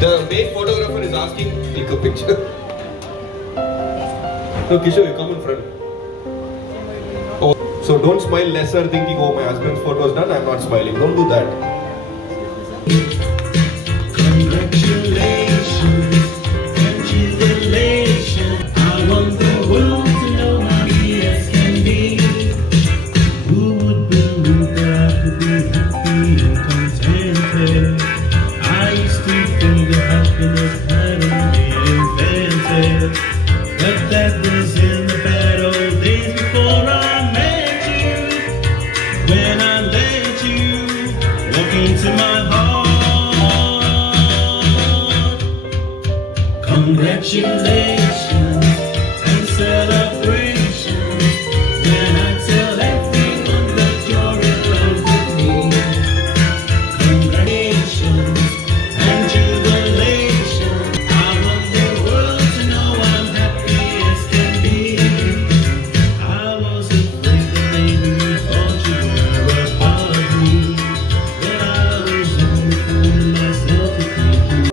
The main photographer is asking, take a picture. No, Kishore, you come in front. Oh, so don't smile lesser thinking, oh, my husband's photo is done, I'm not smiling. Don't do that. Congratulations, congratulations. I want the world to know how yes can be. Who would believe that I could be happy and contented? I used to think that happiness hadn't been invented, but that was in the bad old days before I met you. When I let you walk into my heart. Congratulations and celebrations when I tell everyone that you're in love with me. Congratulations and jubilation. I want the world to know I'm happy as can be. I was afraid that maybe you thought you were a part of me, but I was only fooling myself to think you.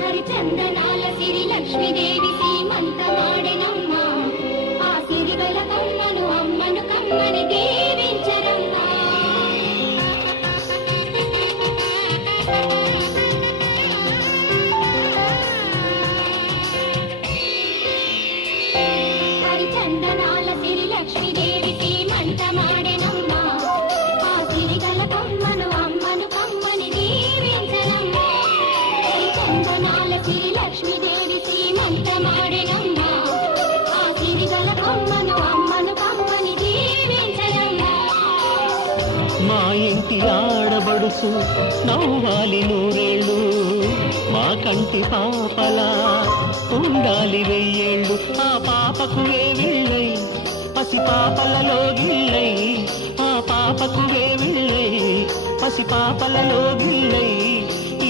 హరిచందనాల సిరి లక్ష్మీదేవి సీమంతమాడెనమ్మ. ఆ సిరిగల కొమ్మను అమ్మను కమ్మని దీవించరమ్మా. హరిచందనాల సిరి లక్ష్మీదేవి సీమంతమాడెనమ్మ. ఆ సిరిగల కొమ్మను అమ్మను కమ్మని దీవించరమ్మా. హరిచందనాల సిరి లక్ష్మీదేవి సీమంతమాడెనమ్మ. ఆ సిరిగల కొమ్మను అమ్మను కమ్మని దీవించరమ్మా. మా ఇంటి ఆడబడుచు నవ్వాలి నూరేళ్ళు, మా కంటి పాపలా ఉండాలి వెయ్యేళ్ళు. ఆ పాపకు వేవిళ్ళై పసి పాపలలో గిళ్ళై, ఆ పాపకు వేవిళ్ళై పసి పాపలలో గిళ్ళై,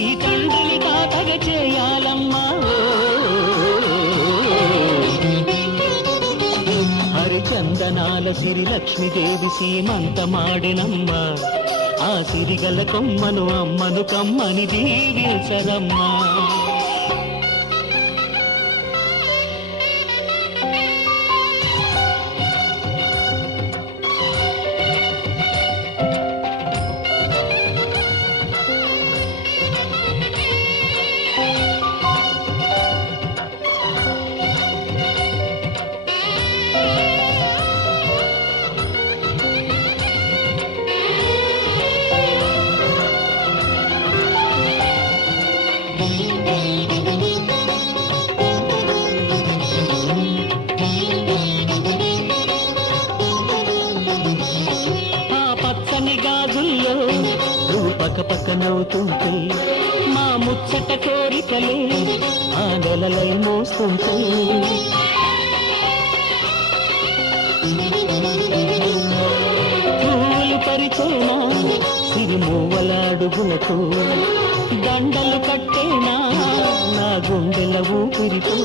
ఈ తండ్రిని కాతగ చేయాలమ్మా. హరిచందనాల సిరి లక్ష్మీదేవి సీమంతమాడెనమ్మ. ఆ సిరిగల కొమ్మను అమ్మను కమ్మని దీవించరమ్మా. పక్క పక్క నవ్వుతుంటే మా ముచ్చట కోరికలే ఆ నెలలై మోస్తుంటే, పూలు పరిచేనా సిరిమూవలాడుగులతో, దండలు కట్టేనా నా గుండెల ఊపిరితో,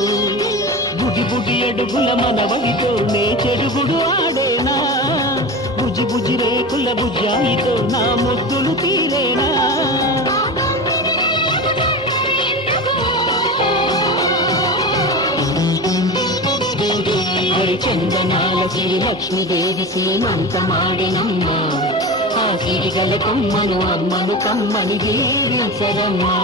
బుడి బుడి అడుగుల మనవడితో నే చెడుగుడు ఆడేనా, బుజి బుజి రేకుల బుజ్జాయితో నా ముద్దులు తీరేనా. హరిచందనాల సిరి లక్ష్మీదేవి సీమంతమాడెనమ్మ. ఆ సిరిగల కొమ్మను అమ్మను కమ్మని దీవించరమ్మా.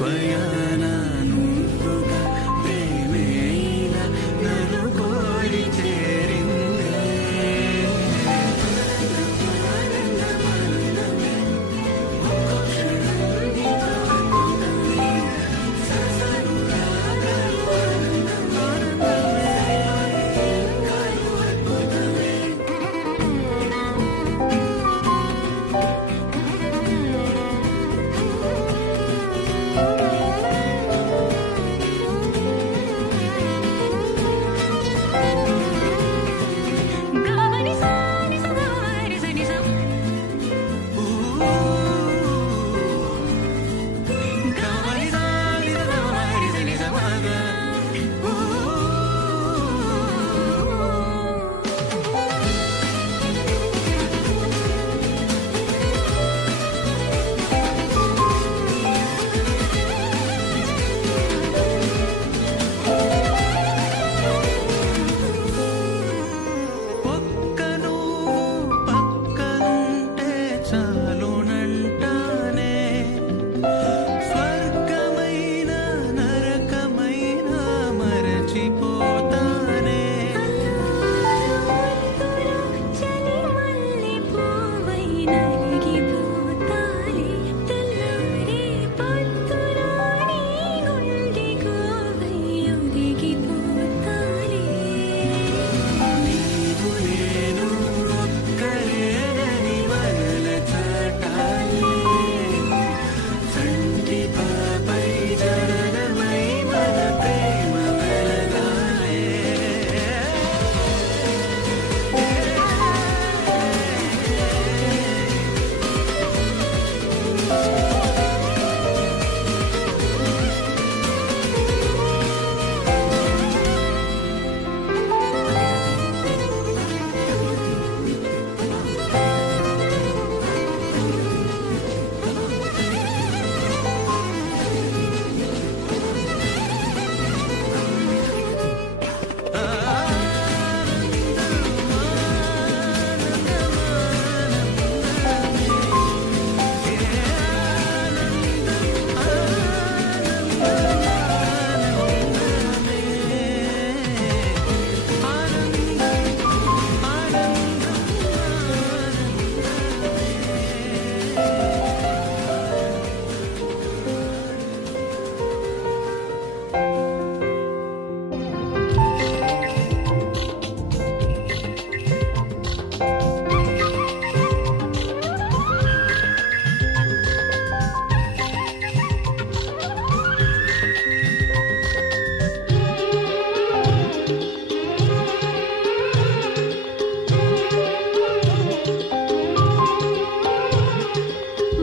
స్వయాన నువ్వుగా ప్రేమే ఇలా నన్ను కోరి చేరిందే. గమని సాని సగమరి సని సం గమని సాని సగమరి సని సమగా ఒక్క నువ్వు పక్కనుంటే చాలునంటానే. స్వర్గమైన నరకమైన మరచిపోతానే. చలి మల్లి పూవై నలిగిపోతాలి తెల్లారే పొద్దున నీ గుండె కోవై ఒదిగిపోతాలి నీవు నేను ఒక్కరేనని వలల చాటాలి. సంటి పాపై జననమై మన ప్రేమ వెలగాలే.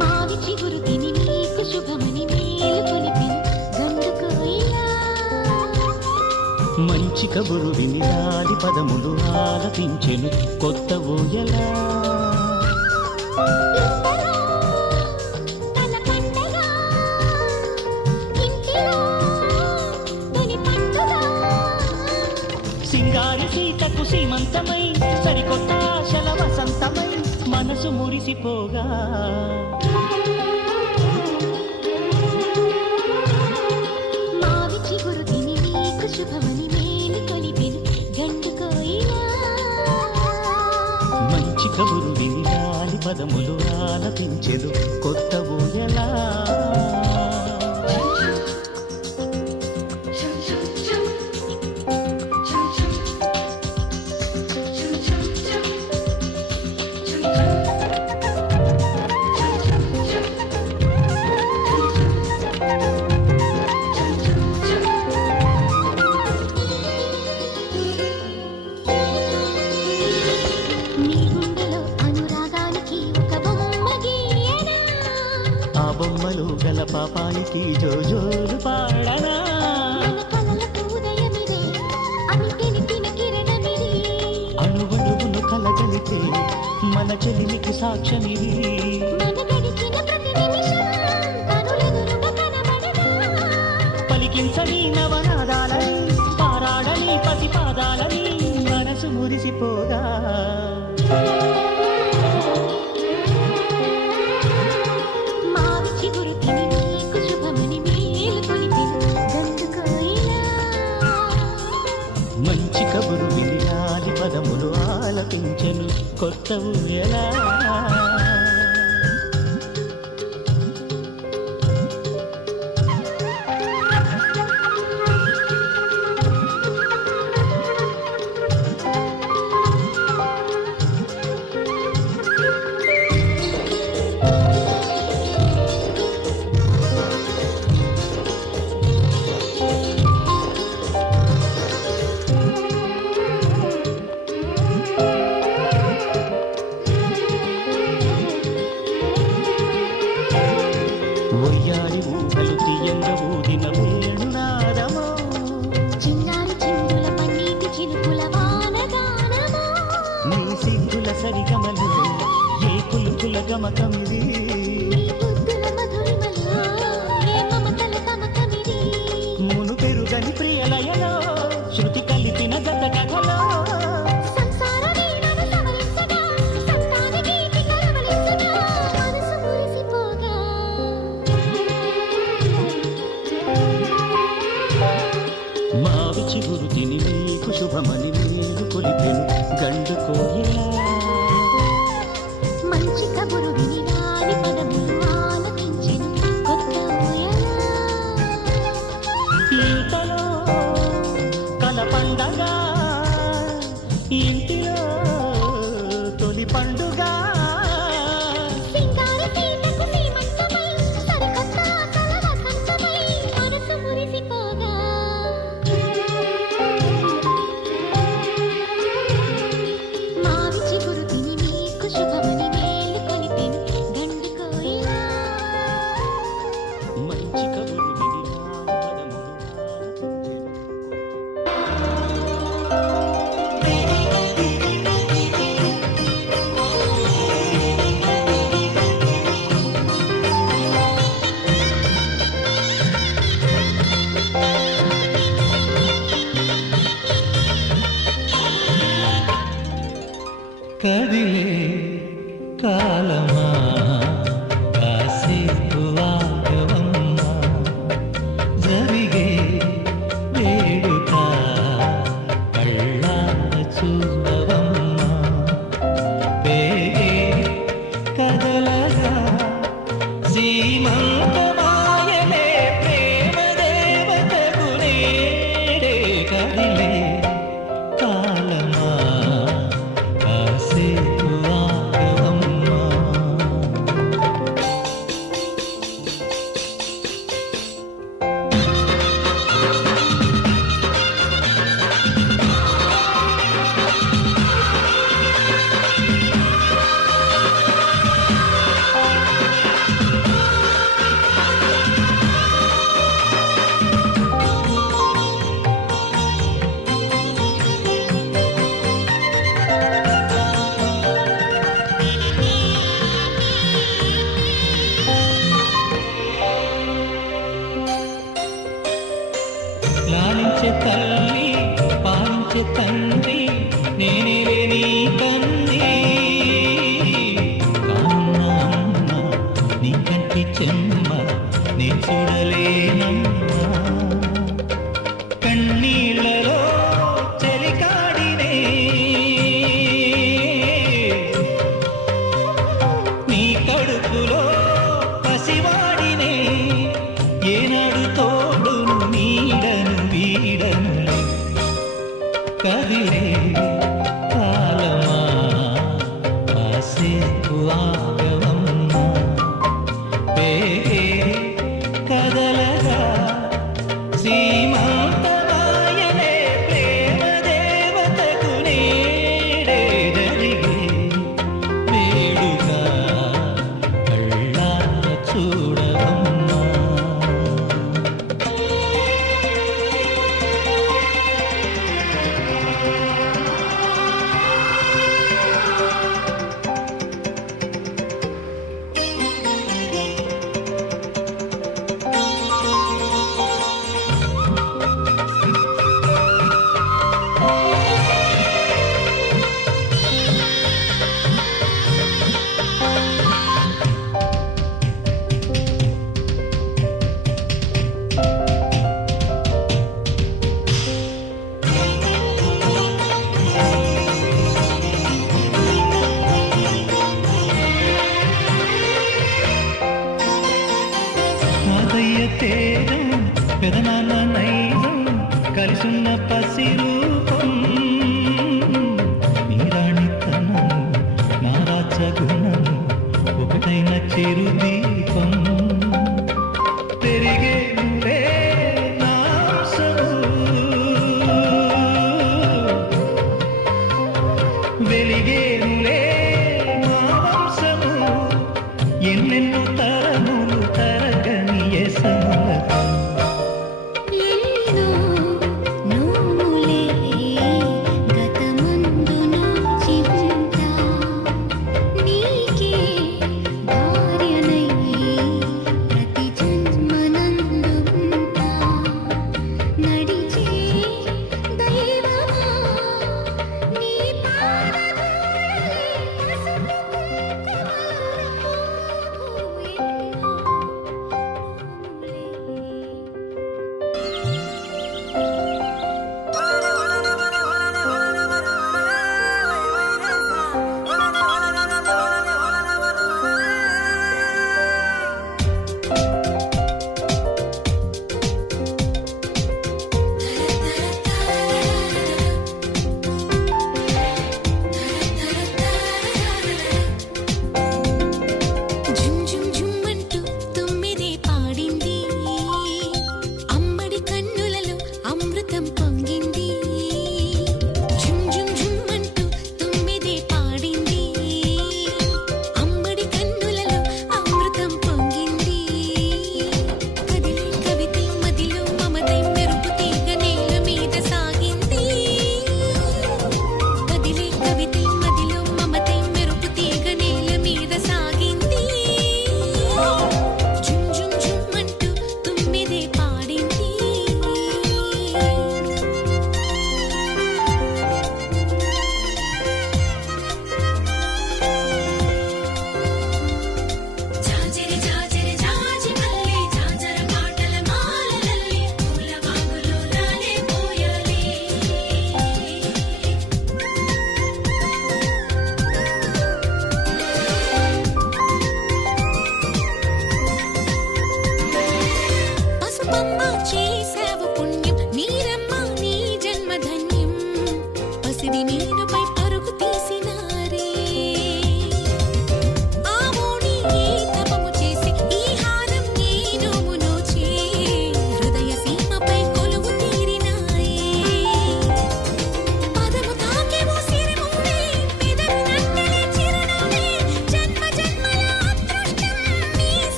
మావి చిగురు తిని నీకు శుభమని మేలు కొలిపెను గండు కోయిలా మంచి కబురు విని లాలి పదములు ఆలపించెను కొత్త ఊయలా. తన పండగ ఇంటిలో తొలి పండుగ సింగారి సీతకు సీమంతమై సరికొత్త ఆశల వసంతమై మనసు మురిసిపోగా. మావి చిగురు తిని నీకు శుభమని మేలు కొలిపెను గండు కోయిలా మంచి కబురు విని లాలి పదములు ఆలపించెను కొత్త ఊయలా. నీ గుండెలో అనురాగానికి ఒక బొమ్మ గీయనా ఆ బొమ్మలు గల పాపానికి జోజోలు పాడనా. మన కలలకు ఉదయమిదే అని తెలిపిన కిరణమిది అణువణువును కలగలితే మన చెలిమికి సాక్ష్యమిది. మన గడిచిన ప్రతి నిమిషం కనులెదురుగా కనబడగా పలికించని నవనాదాలని పారాడని పసిపాదాలని మనసు మురిసిపోగా. మావి చిగురు తిని నీకు శుభమని మేలు కొత్త ఊయలా ఒయ్యారి ఊహలు తీయంగ ఊదిన వేణునాదమో చిన్నారి చిందుల పన్నీటి చినుకుల వానగానమో నీ సిగ్గుల సరిగమలు ఏ కులుకుల గమకమిది నీ బుద్ధుల మధురిమలో ఏ మమతల కమకమిది మును పెరుగని ప్రియలయలో శృతి కలిపిన గత కథలో సంసార వీణను సవరించగా సంతాన గీతి కలవలించగా మనసు మురిసిపోగా మావి చిగురు తిని నీకు శుభమని మీరు కొలిపెను గండు కోయిలా మంచి కబురు విని నాది పదములు ఆలకించెను కొత్త ఊయలా ఈతలో కల పండగ ఇంటిలో తొలి పండుగ సింగారి సీతకు సీమంతమై సరికొత్త ఆశల వసంతమై మనసు మురిసిపోగా మావి చిగురు తిని నీకు శుభమని మేలు కొలిపెను గండు కోయిలా మంచి కబురు విని నాది పదములు ఆలకించెను. కదిలే కాలమా కాసేపు ఆగవమ్మా జరిగే వేడుక కళ్ళార చూడవమ్మా పేగే కదలగా సీమంతమాయలే ప్రేమ దేవతకు నేడే కదిలే కాలమా కాసేపు ఆగవమ్మా లాలించే తల్లి పాలించే తండ్రి నేనే నీ తండ్రి కానున్న అమ్మ నీ కంటి చెమ్మ నీ చూడలేనమ్మా కన్నీళ్ళలో చెలికాడినే నీ కడుపులో పసివాడినే ఏనాడు తోడును నీడను వీడను కదిలే కాలమా కాసేపు ఆగవమ్మా పేగే కదలగా తాతయ్య తేజం పెదనాన్న నైజం కలిసున్న పసి రూపం నీరాణితనము నా రాచగుణము ఒకటైన చిరు దీపం పెరిగే నువ్వే నా ఆశవు వెలిగే నువ్వే మా వంశము ఎన్నెన్నో తరములు తరగని ఎసములతో ఎన్నో నోములే గతమందు నుంచి ఉంటా నీకే భార్యనై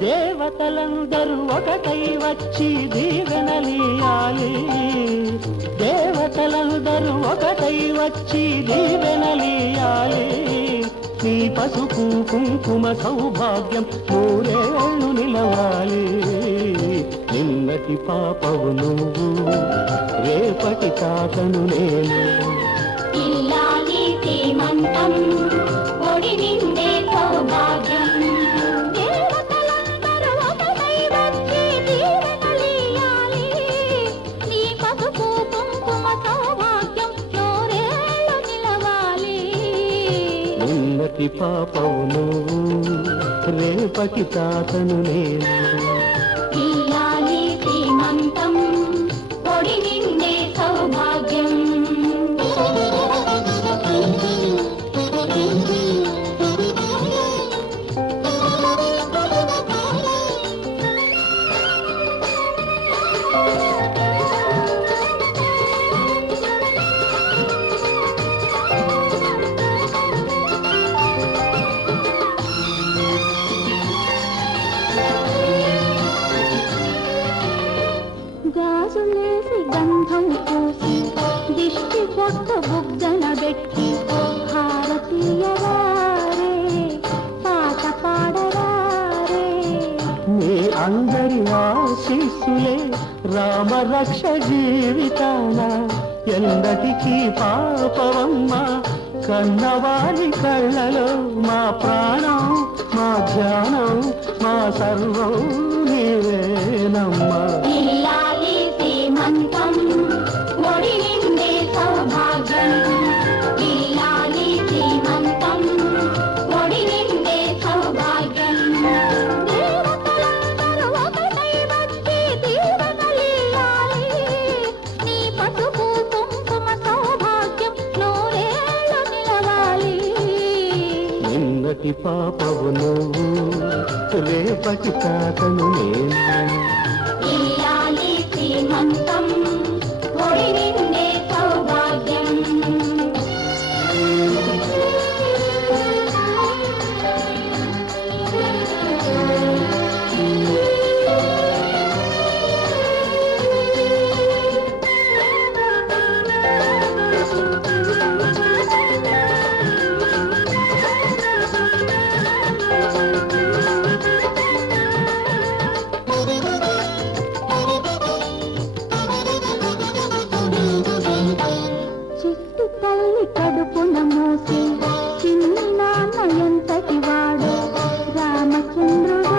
దేవతలందరూ ఒకటై వచ్చి దీవెనలియాలి, దేవతలందరూ ఒకటై వచ్చి దీవెనలియాలి. నీ పసుపు కుంకుమ సౌభాగ్యం నూరేళ్ళు నిలవాలి. నిన్నటి పాపవు నువ్వు, రేపటి తాతను నేను. ఇల్లాలి శ్రీమంతం ఒడి నిండే సౌభాగ్యం. దేవతలందరూ ఒకటై వచ్చి దీవెనలియాలి. నీ పసుపు కుంకుమ సౌభాగ్యం నూరేళ్ళు నిలవాలి. నిన్నటి పాపవు నువ్వు, రేపటి తాతను నేను. ఇల్లాలి శ్రీమంతం ఒడి నిండే సౌభాగ్యం. గాజులేసి గంధం పూసి దిష్టి పొట్ట బుగ్గన పెట్టి భారతీయ వారే పాట పాడరారే. నీ అందరి ఆశీస్సులే రామరక్ష జీవితాన ఎందటికీ పాపవమ్మ. కన్నవారి కళ్ళలో మా ప్రాణం, మా ధ్యానం, మా సర్వం నీవేనమ్మా. ఇల్లాలి శ్రీమంతం ఒడి నిండే సౌభాగ్యం. ఇల్లాలి శ్రీమంతం ఒడి నిండే సౌభాగ్యం. దేవతలందరూ ఒకటై వచ్చి దీవెనలియాలి. నీ పసుపు కుంకుమ సౌభాగ్యం నూరేళ్ళు నిలవాలి. నిన్నటి పాపవు నువ్వు, రేపటి తాతను నేను. ఇల్లాలి శ్రీమంతం ఒడి నిండే సౌభాగ్యం. చిట్టి తల్లి కడుపున మోసి చిన్ని నాన్న ఎంతటి వాడు. రామచంద్రుడా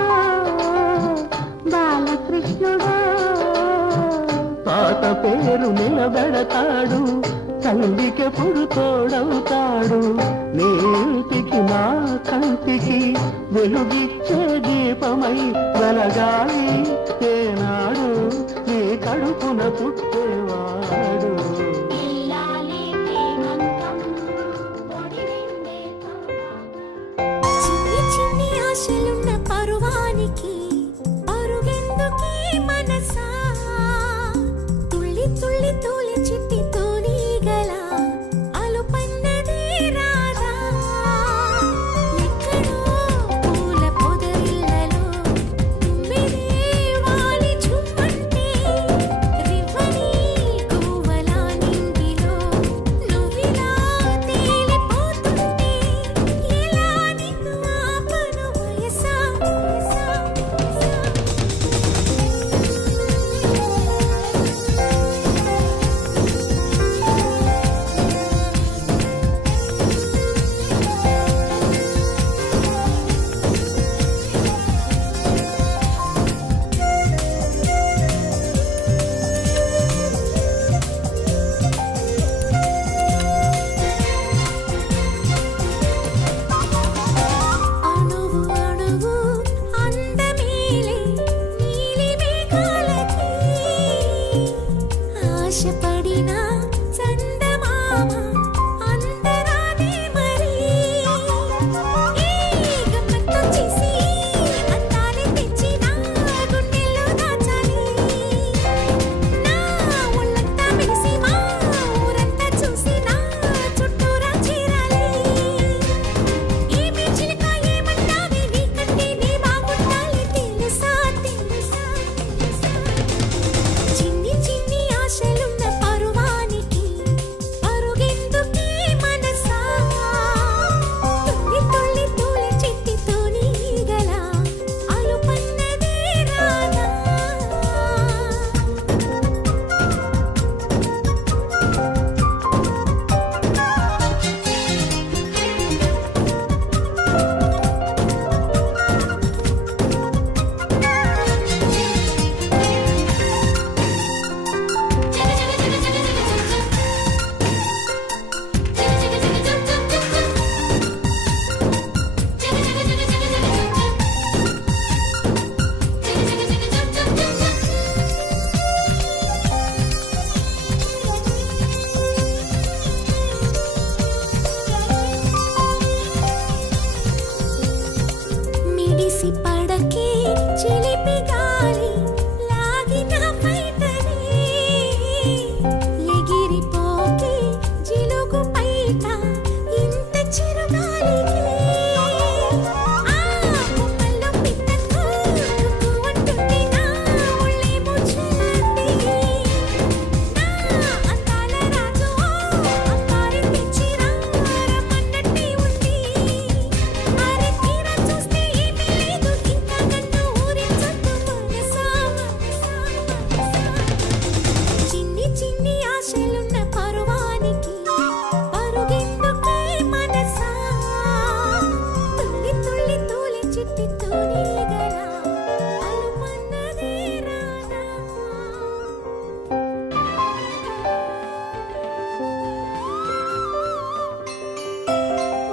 బాలకృష్ణుడా. తాత పేరు నిలబెడతాడు, తల్లికెప్పుడు తోడవుతాడు. నీటికి నా కంటికి వెలుగిచ్చే దీపమై వెలగాలి ఏనాడు నీ కడుపున పుట్టేవాడు. ఇల్లాలి శ్రీమంతం ఒడి నిండే సౌభాగ్యం. చిన్ని చిన్ని ఆశలున్న పరువానికి పరుగెందుకీ మనసా. తుళ్ళి తుళ్ళి తూలి చిట్టి తూనీగల అలుపన్నదే రాదా. ఎక్కడో పూల పొదరిల్లలో తుమ్మిదే వాలి చుమ్మంటే రివ్వని గువ్వల నింగిలో నువ్విలా తేలిపోతుంటే ఎలా నిన్ను ఆపను వయసా. ఎగిసి పడకే చిలిపి గాలి లాగిన పైటనే ఎగిరిపోకే జిలుగు పైట ఇంత చిరుగాలికి ఆ కొమ్మల్లో పిట్టకు అంటుంటే నా ఒళ్ళేమో చల్లంది నా అందాల రాజు అమ్మారి తెచ్చి రమ్మన్నట్టే ఉంది అరే తీరా చూస్తే ఏమీ లేదు ఇంకా నన్ను ఊరించొద్దు మనసా చిన్ని చిన్ని ఆశలున్న పరువానికి పరుగెందుకే మనసా తుల్లి తుల్లి తూలి చిట్టి తూనీగలా అలుమన్నదే రానా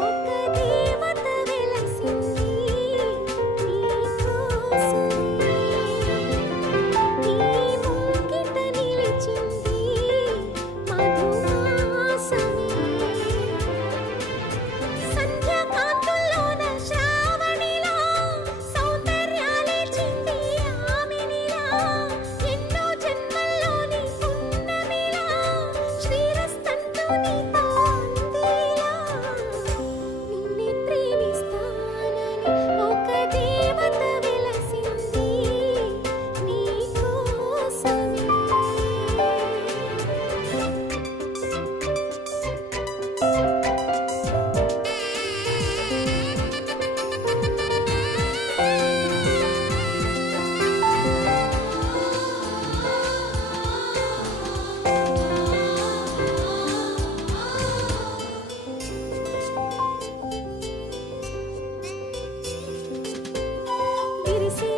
ఒక దేవత వెలసింది నీకోసమే ఈ ముంగిట నిలిచింది మధుమాసమే సంధ్యాకాంతుల్లోన శ్రావణిలా సౌందర్యాలే చింది ఆమెనిలా ఎన్నో జన్మల్లోని పున్నమిలా శ్రీరస్తంటూ నీతో అందేలా నిన్నే ప్రేమిస్తానని ఒక దేవత వెలసింది నీకోసమే విరిసే